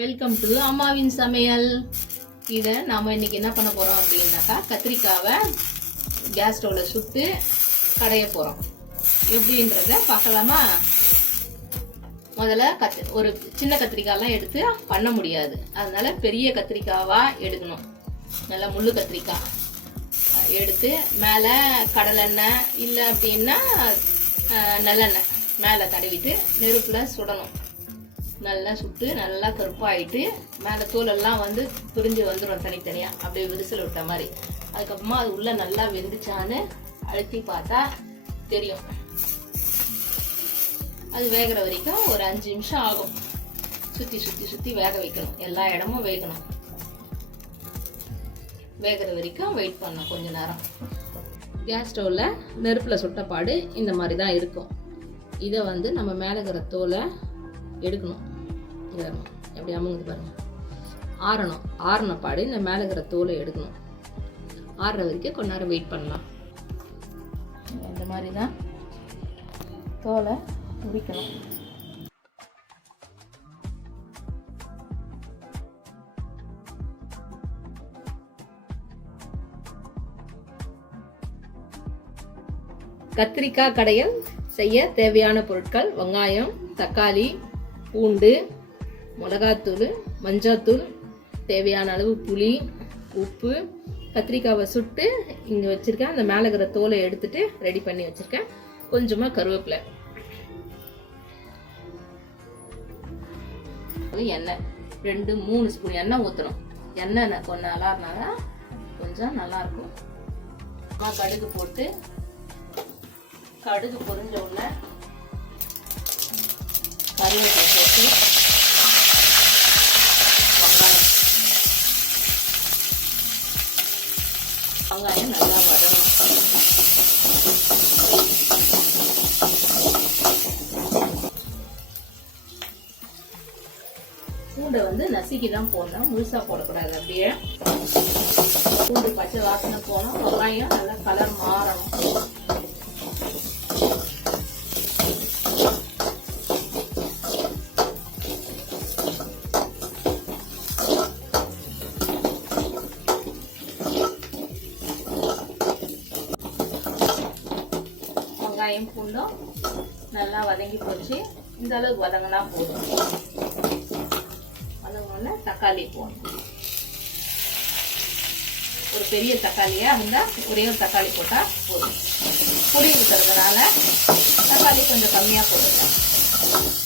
Welcome to அம்மாவின் சமையல். இதை நாம் இன்னைக்கு என்ன பண்ண போகிறோம் அப்படின்னாக்கா, கத்திரிக்காவை கேஸ் ஸ்டவ்வில் சுட்டு கடைய போகிறோம். எப்படின்றத பார்க்கலாமா? முதல்ல ஒரு சின்ன கத்திரிக்காயெல்லாம் எடுத்து பண்ண முடியாது, அதனால பெரிய கத்திரிக்காவாக எடுக்கணும். நல்லா முள்ளு கத்திரிக்காய் எடுத்து மேலே கடலெண்ணெய் இல்லை அப்படின்னா நல்லெண்ணெய் மேலே தடவிட்டு நெருப்பில் சுடணும். நல்லா சுட்டு நல்லா கருப்பாயிட்டு மேலே தோலெல்லாம் வந்து பிரிஞ்சு வந்துடும் தனித்தனியாக, அப்படியே விரிசல் விட்ட மாதிரி. அதுக்கப்புறமா அது உள்ளே நல்லா வெந்துச்சான்னு அழுத்தி பார்த்தா தெரியும். அது வேகிற வரைக்கும் ஒரு 5 நிமிஷம் ஆகும். சுற்றி சுற்றி சுற்றி வேக வைக்கணும், எல்லா இடமும் வேகணும். வேகிற வரைக்கும் வெயிட் பண்ணணும் கொஞ்ச நேரம். கேஸ் ஸ்டவ்வில் நெருப்பில் சுட்ட பாடு இந்த மாதிரி தான் இருக்கும். இதை வந்து நம்ம மேலே இருக்கிற தோலை எடுக்கணும். எப்படி அமுங்குது பாருங்க. ஆறணும். ஆறின பாடு இந்த மேலே இருக்கிற தோலை எடுக்கணும். ஆறுற வரைக்கும் கொஞ்ச நேரம் வெயிட் பண்ணலாம். இந்த மாதிரி தான் தோலை உரிக்கணும். கத்திரிக்காய் கடையல் செய்ய தேவையான பொருட்கள்: வெங்காயம், தக்காளி, பூண்டு, மிளகாத்தூள், மஞ்சள்தூள், தேவையான அளவு புளி, உப்பு. கத்திரிக்காவை சுட்டு இங்கே வச்சுருக்கேன். அந்த மேலே இருக்கிற தோலை எடுத்துட்டு ரெடி பண்ணி வச்சுருக்கேன். கொஞ்சமாக கருவேப்பிலை, எண்ணெய் 2-3 ஸ்பூன் எண்ணெய் ஊற்றணும். எண்ணெய் கொஞ்சம் நல்லாருனால கொஞ்சம் நல்லாயிருக்கும். கடுகு போட்டு கடுகு பொரிஞ்ச உடனே கருவேப்பிலை போட்டு வெங்காயம் நல்லா வதங்கணும். பூண்டை வந்து நசுக்கி தான் போடணும், முழுசா போடக்கூடாது. அப்படியே பூண்டு பச்சை வாசனை போனோம். வெங்காயம் நல்லா கலர் மாறணும். வெங்காயம் பூண்டும் நல்லா வதங்கி போச்சு. இந்த அளவுக்கு வதங்கினா போதும். வதங்கினோடனே தக்காளி போடணும். ஒரு பெரிய தக்காளியாக இருந்தால் ஒரே ஒரு தக்காளி போட்டால் போதும். புளி ஊற்றுறதுனால தக்காளி கொஞ்சம் கம்மியாக போடுங்க.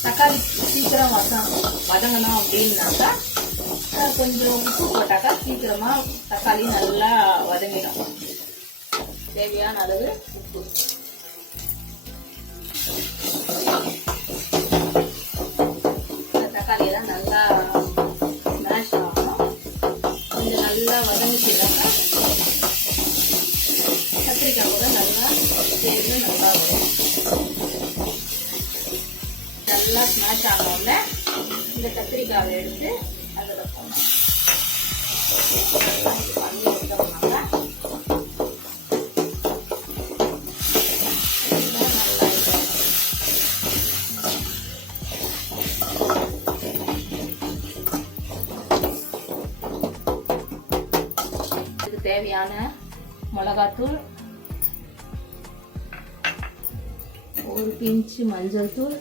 தக்காளி சீக்கிரம் வதங்கணும் அப்படின்னாக்கா கொஞ்சம் உப்பு போட்டாக்கா சீக்கிரமாக தக்காளி நல்லா வதங்கிடும். தேவையான அளவு உப்பு. தக்காளியெல்லாம் நல்லா மேஷ் ஆகணும். கொஞ்சம் நல்லா வதங்கிச்சுனாக்கா கத்திரிக்காய் கூட நல்லா சேர்ந்து நல்லா வரும். நல்லா ஸ்மாஷ் ஆனோடனே இந்த கத்திரிக்காவை எடுத்து அதில் போடணும். பண்ணி விட்டோம்னாக்கா தேவையான மிளகாத்தூள், ஒரு பிஞ்சு மஞ்சள் தூள்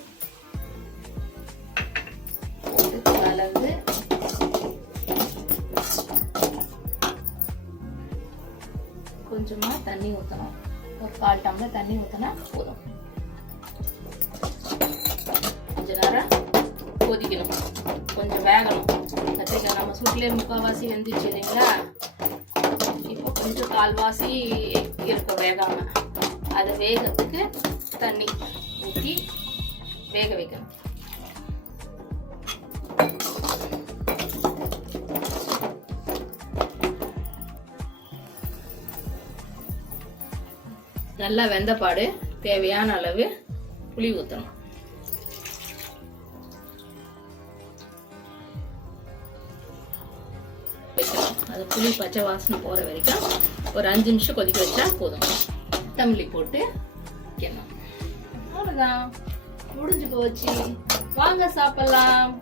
போட்டு கலந்து கொஞ்சமா தண்ணி ஊற்றணும். ஒரு 1/4 டம்ளர் தண்ணி ஊற்றினா போதும். கொஞ்ச நேரம் கொதிக்கணும், கொஞ்சம் வேகணும். கத்திரிக்காய் நம்ம சுட்டிலே முக்கால்வாசி வெந்துச்சு இல்லைங்களா? இப்போ கொஞ்சம் கால்வாசி இருக்க வேகாம அதை வேகத்துக்கு தண்ணி ஊற்றி வேக வைக்கணும். நல்லா வெந்தப்பாடு தேவையான அளவு புளி ஊற்றணும். அது புளி பச்சை வாசனை போகிற வரைக்கும் ஒரு 5 நிமிஷம் கொதிக்க வச்சா போதும். கொத்தமல்லி போட்டு வைக்கணும். அவ்வளோதான், முடிஞ்சு போச்சு. வாங்க சாப்பிடலாம்.